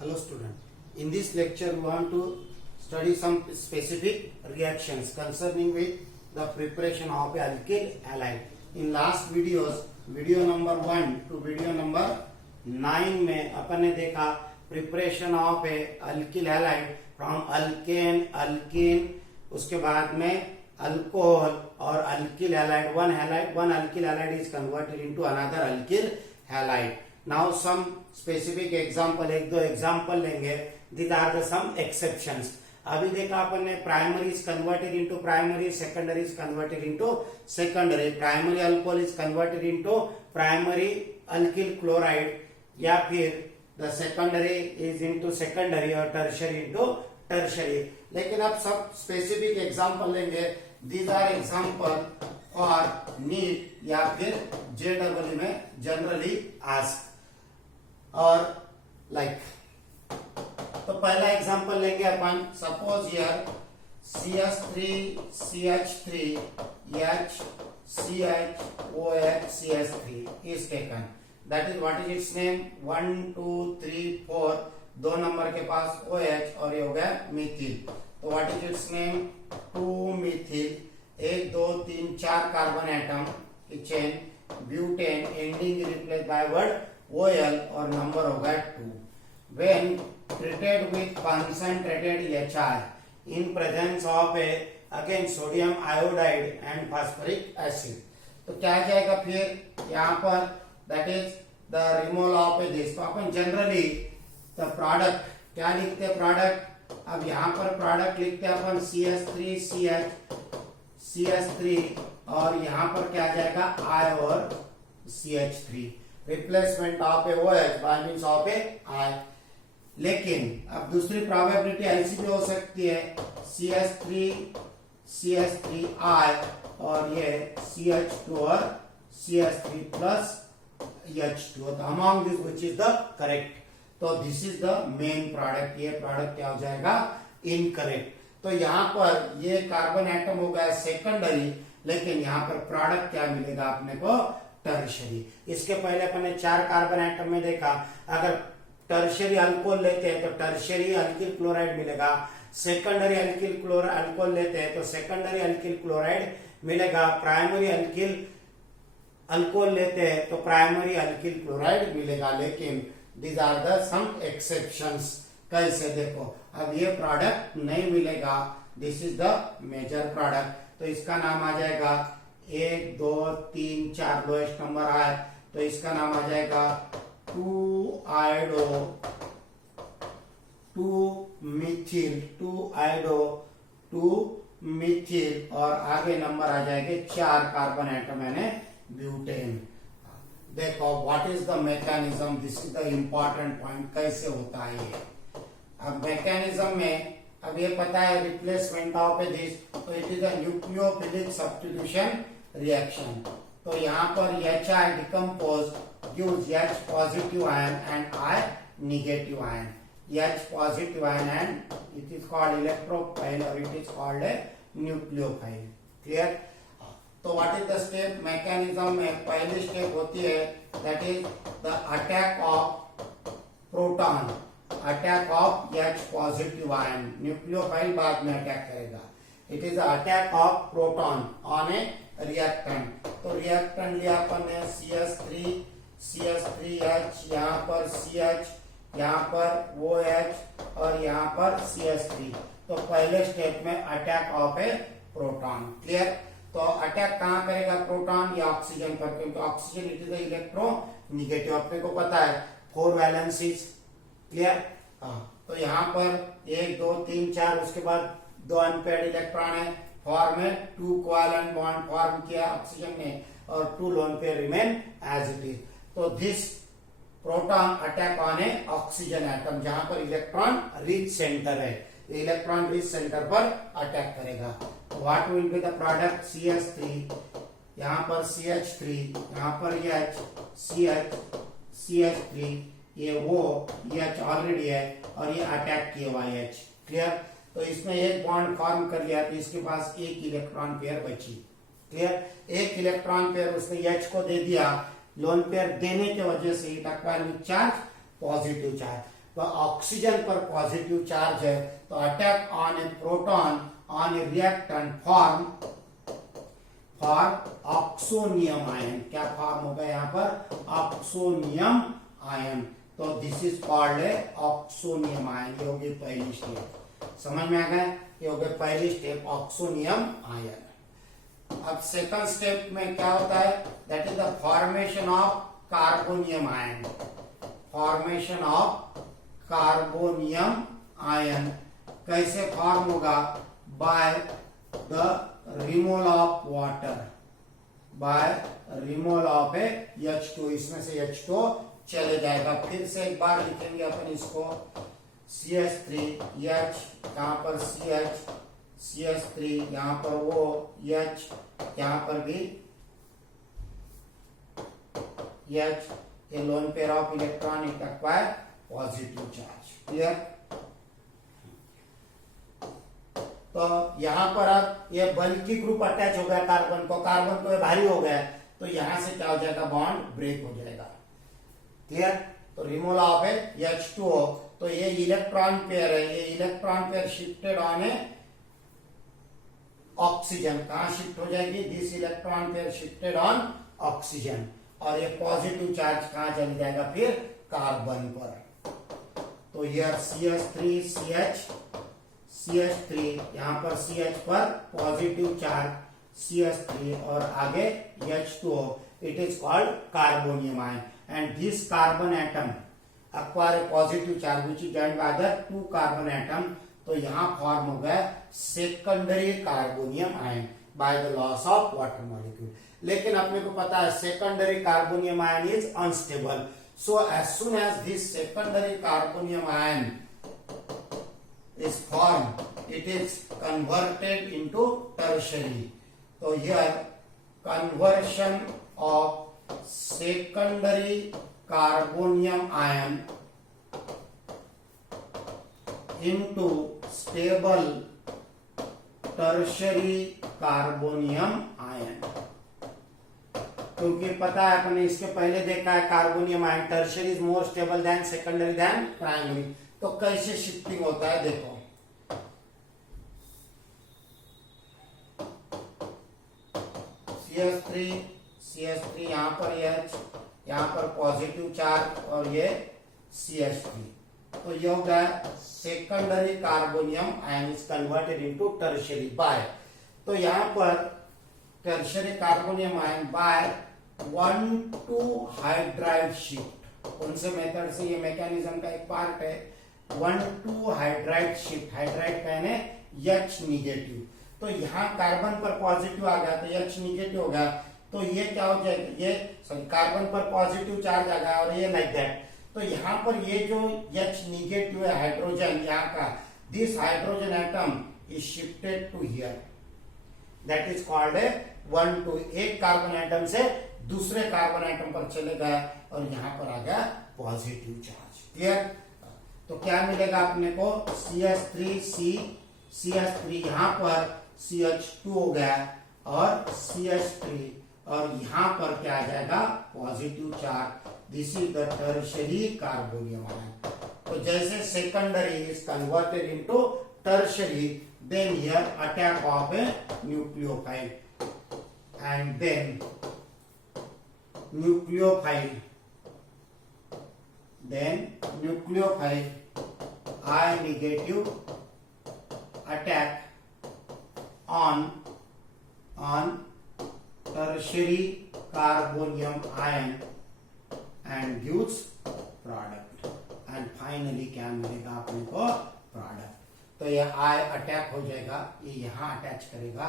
Hello student. In this lecture we want to study some specific reactions concerning with the preparation of alkyl halide. In last videos, video number 1 to video number 9 में अपन ने देखा preparation of a alkyl halide from alkane alkene, उसके बाद में alcohol और alkyl halide one alkyl halide is converted into another alkyl halide. Now some specific example, एक दो एग्जांपल लेंगे. These are the some exceptions. अभी देखा अपन ने primary is converted into primary, secondary is converted into secondary, primary alcohol is converted into primary alkyl chloride, या फिर the secondary is into secondary और टर्शियरी इनटू टर्शियरी. लेकिन अब सब स्पेसिफिक एग्जांपल लेंगे. दीज आर एग्जांपल और NEET या फिर JEE में जनरली आस्क और लाइक. तो पहला एग्जांपल लेंगे अपन. Suppose here CH3CH3 HCHOH is taken. That is what is its name? 1 2 3 4 दो नंबर के पास OH और ये हो गया मिथिल. तो what is its name? 2 methyl. 1 2 3 4 carbon atom की chain butane, ending replace by word OL और नंबर होगा 2. When treated with concentrated HI in presence of a again sodium iodide and phosphoric acid, तो क्या जाएगा फिर यहाँ पर? That is the removal of this. तो अपन जनरली द प्रोडक्ट क्या लिखते हैं? प्रोडक्ट. अब यहाँ पर प्रोडक्ट लिखते हैं अपन CH3 और यहाँ पर क्या जाएगा? I और CH3. Replacement of A OH by means of A I. लेकिन अब दूसरी प्रोबेबिलिटी ऐसी भी हो सकती है CH3I और ये CH2 और CH3 प्लस H2. तो among this which is the correct. तो this is the main product. ये प्रोडक्ट क्या हो जाएगा? इनकरेक्ट. तो यहाँ पर ये कार्बन एटम हो गया सेकेंडरी, लेकिन यहाँ पर प्रोडक्ट क्या मिलेगा अपने को? टर्शियरी. इसके पहले अपन ने 4 कार्बन एटम में देखा, अगर टर्शियरी अल्कोहल लेते हैं तो टर्शियरी अल्किल क्लोराइड मिलेगा. सेकेंडरी अल्कोहल लेते हैं तो सेकेंडरी अल्किल क्लोराइड मिलेगा. प्राइमरी अल्कोहल लेते हैं तो प्राइमरी अल्किल क्लोराइड मिलेगा. लेकिन these are the some exceptions. कैसे? देखो, अब ये प्रोडक्ट नहीं मिलेगा. This is the major product. तो इसका नाम आ जाएगा 1 2 3 4 लोएस्ट नंबर आए तो इसका नाम आ जाएगा 2-आयोडो 2-मिथिल और आगे नंबर आ जाएंगे 4 कार्बन एटम यानी ब्यूटेन. देखो what is the mechanism. This is the important point. कैसे होता है ये? अब मैकेनिज्म में अब ये पता है रिप्लेसमेंट ऑफ दिस, तो it is a nucleophilic substitution reaction. तो यहाँ पर HI decompose gives H positive ion and I negative ion. H positive ion and it is called electrophile or it is called a nucleophile. Clear? तो what is the step? mechanism में पहली step होती है that is the attack of proton, attack of H positive ion. nucleophile बाद में attack करेगा. It is the attack of proton on a reactant. तो reactant लिया अपन ने CH3H, यहाँ पर CH, यहाँ पर OH और यहाँ पर CH3. तो पहले स्टेप में attack of A proton. Clear? तो अटैक कहाँ करेगा प्रोटॉन? या ऑक्सीजन पर, क्योंकि ऑक्सीजन इट इज इलेक्ट्रोनिगेटिव. अपने को पता है 4 वैलेंसीज. क्लियर? तो यहाँ पर 1 2 3 4 उसके बाद 2 अनपेयर्ड इलेक्ट्रॉन है. फॉर्म में 2 कोवैलेंट बॉन्ड फॉर्म किया ऑक्सीजन ने और 2 lone pair remain as it is. तो this proton attack on a oxygen atom जहां पर इलेक्ट्रॉन रिच सेंटर है. इलेक्ट्रॉन रिच सेंटर पर अटैक करेगा. What will be the product? CH3, यहाँ पर CH3, यहाँ पर CH3, ये वो H ऑलरेडी है और ये अटैक किया हुआ है H. क्लियर? तो इसमें एक बॉन्ड फॉर्म कर लिया तो इसके पास एक इलेक्ट्रॉन पेयर बची. क्लियर? एक इलेक्ट्रॉन पेयर उसने H को दे दिया. लोन पेयर देने की वजह से it acquire with charge, positive charge. तो ऑक्सीजन पर पॉजिटिव चार्ज है, तो attack on a proton on a reactant form oxonium ion. क्या फॉर्म होगा यहाँ पर? Oxonium ion. तो this is called a oxonium ion. ये हो गई पहली स्टेप, समझ में आ गया? ये हो गई पहली स्टेप ऑक्सोनियम आयन। अब सेकंड स्टेप में क्या होता है? That is the formation of carbonium ion. Formation of carbonium ion कैसे फॉर्म होगा? By the removal of water, by removal of a H2। इसमें से H2 चले जाएगा। फिर से एक बार लिखेंगे अपन इसको, CH3H, यहाँ पर CH, CH3, यहाँ पर वो H, यहाँ पर भी H। ये lone pair of electron it acquire positive charge. Clear? तो यहां पर अब ये बल्कि ग्रुप अटैच हो गया कार्बन को, कार्बन तो भारी हो गया, तो यहां से क्या हो जाएगा? बॉन्ड ब्रेक हो जाएगा। क्लियर? तो रिमूवल ऑफ ए H2O, तो ये इलेक्ट्रॉन पेयर है, ये electron pair shifted on a oxygen. कहां शिफ्ट हो जाएगी? This electron pair shifted on oxygen. और ये पॉजिटिव चार्ज कहां चली जाएगा? फिर कार्बन पर। तो यह CH3 यहां पर CH पर पॉजिटिव चार्ज CH3 और आगे H2O, it is called carbonium ion. And this carbon atom acquire a positive charge which is joined by the two carbon atom। तो यहां फॉर्म हो गया secondary carbonium ion by the loss of water molecule. लेकिन अपने को पता है secondary carbonium ion is unstable, so as soon as this secondary carbonium ion is formed, it is converted into tertiary। तो here conversion of secondary carbonium ion into stable tertiary carbonium ion। क्योंकि पता है अपने इसके पहले देखा है carbonium ion tertiary is more stable than secondary than primary. तो कैसे शिफ्टिंग होता है देखो, CH3 यहाँ पर H, यहाँ पर पॉजिटिव चार्ज और ये CH3। तो ये हो गया secondary carbonium ion is converted into tertiary by. तो यहाँ पर tertiary carbonium ion by 1,2 hydride shift. कौन से मेथड से? ये मैकेनिज्म का एक पार्ट है। 1,2 हाइड्राइड शिफ्ट, हाइड्राइड कहने H निगेटिव। तो यहाँ कार्बन पर पॉजिटिव आ गया तो H निगेटिव हो गया, तो ये क्या हो जाएगा? ये सॉरी कार्बन पर पॉजिटिव चार्ज आ गया और ये लाइक दैट। तो यहाँ पर ये जो H निगेटिव है हाइड्रोजन यहाँ का, this hydrogen atom is shifted to here, that is called a 1,2। एक कार्बन एटम से दूसरे कार्बन एटम पर चले गया और यहाँ पर आ गया पॉजिटिव चार्ज। क्लियर? तो क्या मिलेगा अपने को? CH3 यहाँ पर CH2 हो गया और CH3 और यहाँ पर क्या आ जाएगा? Positive charge. This is the tertiary carbonium ion. तो जैसे secondary is converted into tertiary, then here attack of a nucleophile and then nucleophile I negative attack on tertiary carbonium ion and gives product। and finally क्या मिलेगा अपने को? Product. तो ये I attack हो जाएगा, ये यहाँ अटैच करेगा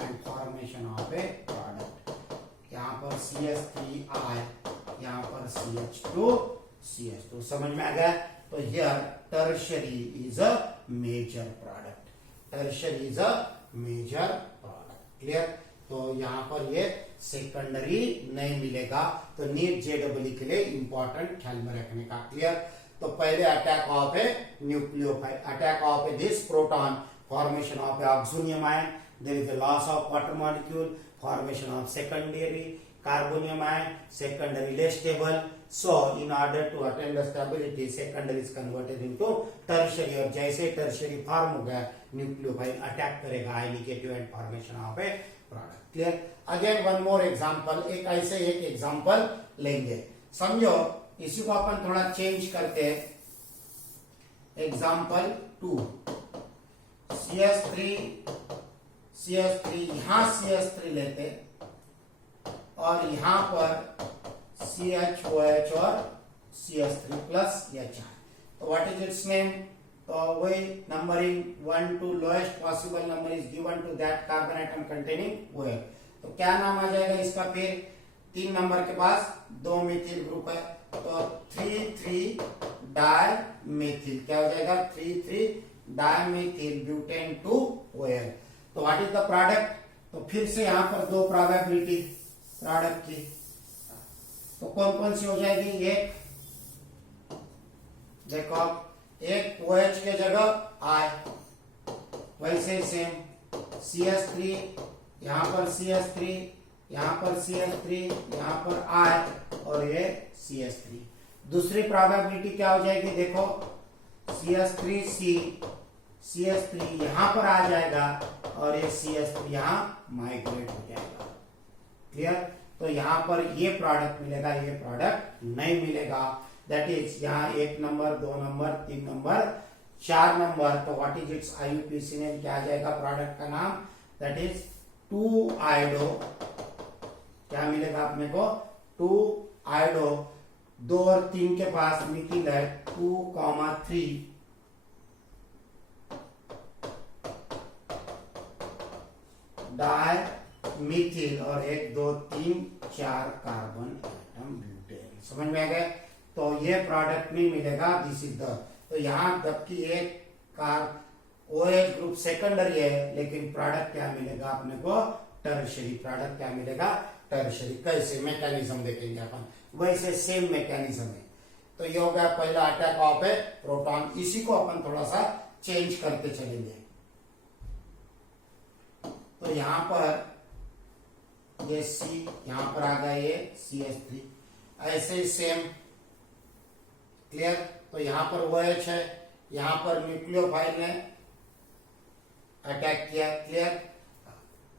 and formation of A product. यहाँ पर CH3I, यहाँ पर CH2। समझ में आ गया? तो here tertiary is a major product, tertiary is a major product. Clear? तो यहाँ पर ये सेकेंडरी नहीं मिलेगा, तो नीट JEE के लिए इंपॉर्टेंट ख्याल में रखने का। क्लियर? तो पहले attack of a nucleophile, attack of a this proton, formation of a oxonium ion, there is a loss of water molecule, formation of secondary carbonium ion, secondary less stable, So in order to attain the stability, secondary is converted into tertiary, और जैसे tertiary form हो गया nucleophile attack करेगा I negative and formation of a product. Clear? Again one more example, एक ऐसे एक example लेंगे. समझो इसी को अपन थोड़ा चेंज करते हैं. एग्जाम्पल 2, CH3 यहां CH3 लेते और यहां पर CHOH और CH3 प्लस HR. तो व्हाट इज इट्स नेम? तो वही numbering 1 to lowest possible number is given to that carbon atom containing OH. तो क्या नाम आ जाएगा इसका? फिर 3 नंबर के पास 2 मिथिल ग्रुप है तो 3,3 डायमेथिल क्या हो जाएगा? 3,3 डायमेथिल ब्यूटेन टू OL. तो व्हाट इज द प्रोडक्ट? तो फिर से यहाँ पर 2 प्रोबेबिलिटी प्रोडक्ट की, तो कौन कौन सी हो जाएगी? एक देखो, एक OH के जगह I, वैसे सेम CH3 यहाँ पर CH3 यहाँ पर CH3 यहाँ पर I और ये CH3. दूसरी प्रोबेबिलिटी क्या हो जाएगी? देखो CH3C यहाँ पर आ जाएगा और ये CH3 यहाँ माइग्रेट हो जाएगा. क्लियर? तो यहाँ पर ये प्रोडक्ट मिलेगा, ये प्रोडक्ट नहीं मिलेगा. दैट इज यहाँ 1 नंबर 2 नंबर 3 नंबर 4 नंबर. तो what is its IUPAC name? क्या आ जाएगा प्रोडक्ट का नाम? दैट इज 2-आयोडो. क्या मिलेगा अपने को? 2-आयोडो. 2 और 3 के पास मिथिल है 2,3 डायमिथिल और 1 2 3 4 कार्बन एटम ब्यूटेन. समझ में आ गया? तो ये प्रोडक्ट नहीं मिलेगा. This is the. तो यहाँ जबकि एक कार OH ग्रुप सेकेंडरी है लेकिन प्रोडक्ट क्या मिलेगा अपने को? टर्शियरी. प्रोडक्ट क्या मिलेगा? टर्शियरी. कैसे? मैकेनिज्म देखेंगे अपन. वैसे सेम मैकेनिज्म है. तो ये हो गया पहला अटैक ऑफ है प्रोटॉन. इसी को अपन थोड़ा सा चेंज करते चलेंगे. तो यहां पर ये C यहां पर आ गया ये CH3. ऐसे ही सेम. क्लियर? तो यहां पर OH है, यहां पर न्यूक्लियोफाइल ने अटैक किया. क्लियर?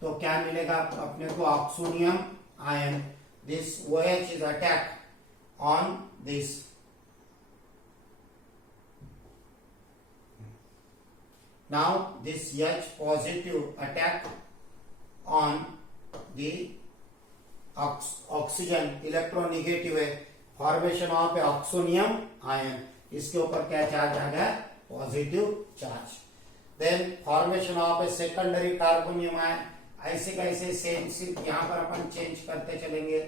तो क्या मिलेगा अपने को? Oxonium ion. This OH is attack on this. Now this H positive attack on the oxygen, electronegative है, फॉर्मेशन ऑफ ऑक्सोनियम आयन. इसके ऊपर क्या चार्ज आ गया? Positive charge. Then formation of a secondary carbonium ion. ऐसे कैसे? Same. सिर्फ यहाँ पर अपन चेंज करते चलेंगे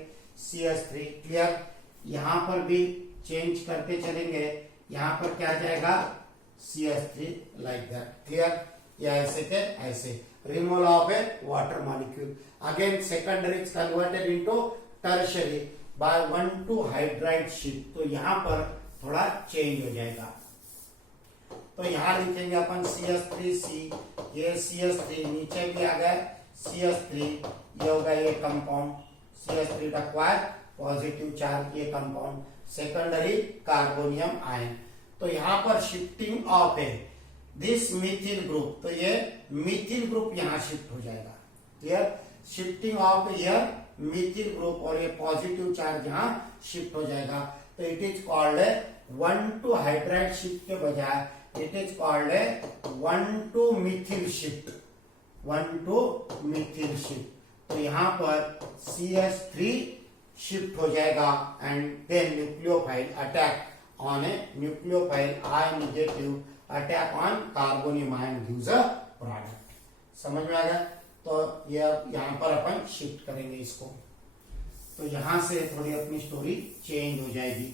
CH3. क्लियर? यहाँ पर भी चेंज करते चलेंगे. यहाँ पर क्या जाएगा? CH3 like that. क्लियर? या ऐसे के ऐसे. Removal of a water molecule. Again secondary is converted into tertiary by 1,2 hydride shift. तो यहाँ पर थोड़ा चेंज हो जाएगा. तो यहाँ लिखेंगे अपन CH3C. ये CH3 नीचे भी आ गया CH3. ये होगा ये compound CH3 acquire positive charge. ये कंपाउंड सेकेंडरी कार्बोनियम आयन. तो यहाँ पर शिफ्टिंग ऑफ है दिस मिथिल ग्रुप. तो ये मिथिल ग्रुप यहाँ शिफ्ट हो जाएगा. Clear? Shifting of here methyl group और ये पॉजिटिव चार्ज यहाँ शिफ्ट हो जाएगा. तो it is called 1,2 hydride shift के बजाय it is called 1,2 Mithil shift. 1,2 Mithil shift. तो यहाँ पर CH3 शिफ्ट हो जाएगा and then nucleophile attack on a nucleophile I negative attack on carbonium ion gives a product. समझ में आ गया? तो ये यहाँ पर अपन शिफ्ट करेंगे इसको. तो यहां से थोड़ी अपनी स्टोरी चेंज हो जाएगी.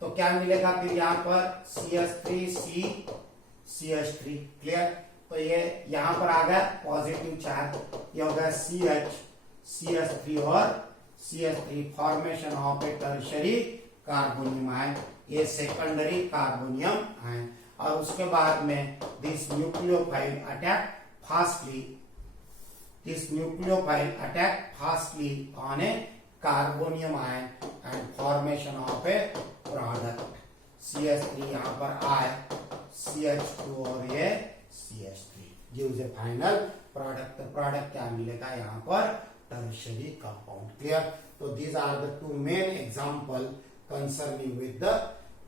तो क्या मिलेगा फिर? यहाँ पर CH3C CH3. क्लियर? तो ये यहाँ पर आ गया पॉजिटिव चार्ज. ये हो गया CH3 और CH3 formation of A tertiary carbonium ion. ये सेकेंडरी कार्बोनियम आयन. और उसके बाद में this nucleophile attack fastly on a carbonium ion and formation of A product CH3 यहाँ पर I CH2 और ये CH3 gives a final product. तो प्रोडक्ट क्या मिलेगा यहाँ पर टर्शियरी कंपाउंड। क्लियर। तो these are the two main example concerning with the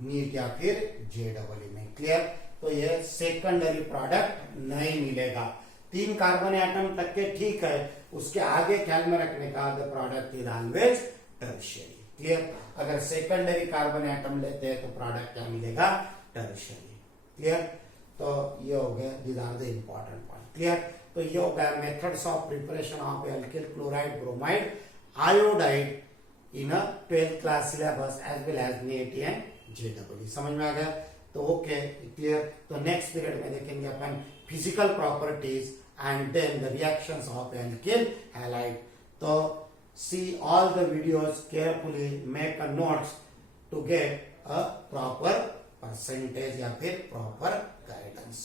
NEET या फिर JEE में। क्लियर। तो ये सेकेंडरी प्रोडक्ट नहीं मिलेगा। 3 कार्बन एटम तक के ठीक है, उसके आगे ख्याल में रखने का the product is always tertiary. Clear. अगर सेकेंडरी कार्बन एटम लेते हैं तो प्रोडक्ट क्या मिलेगा टर्शियरी। क्लियर। तो ये हो गया, these are the important point. Clear. तो ये हो गया methods of preparation of alkyl chloride bromide iodide in a 12th class syllabus as well as NEET and JEE। समझ में आ गया। तो ओके क्लियर। तो नेक्स्ट पीरियड में देखेंगे अपन physical properties and then the reactions of alkyl halide. तो see all the videos carefully, make a notes to get a proper percentage या फिर proper guidance।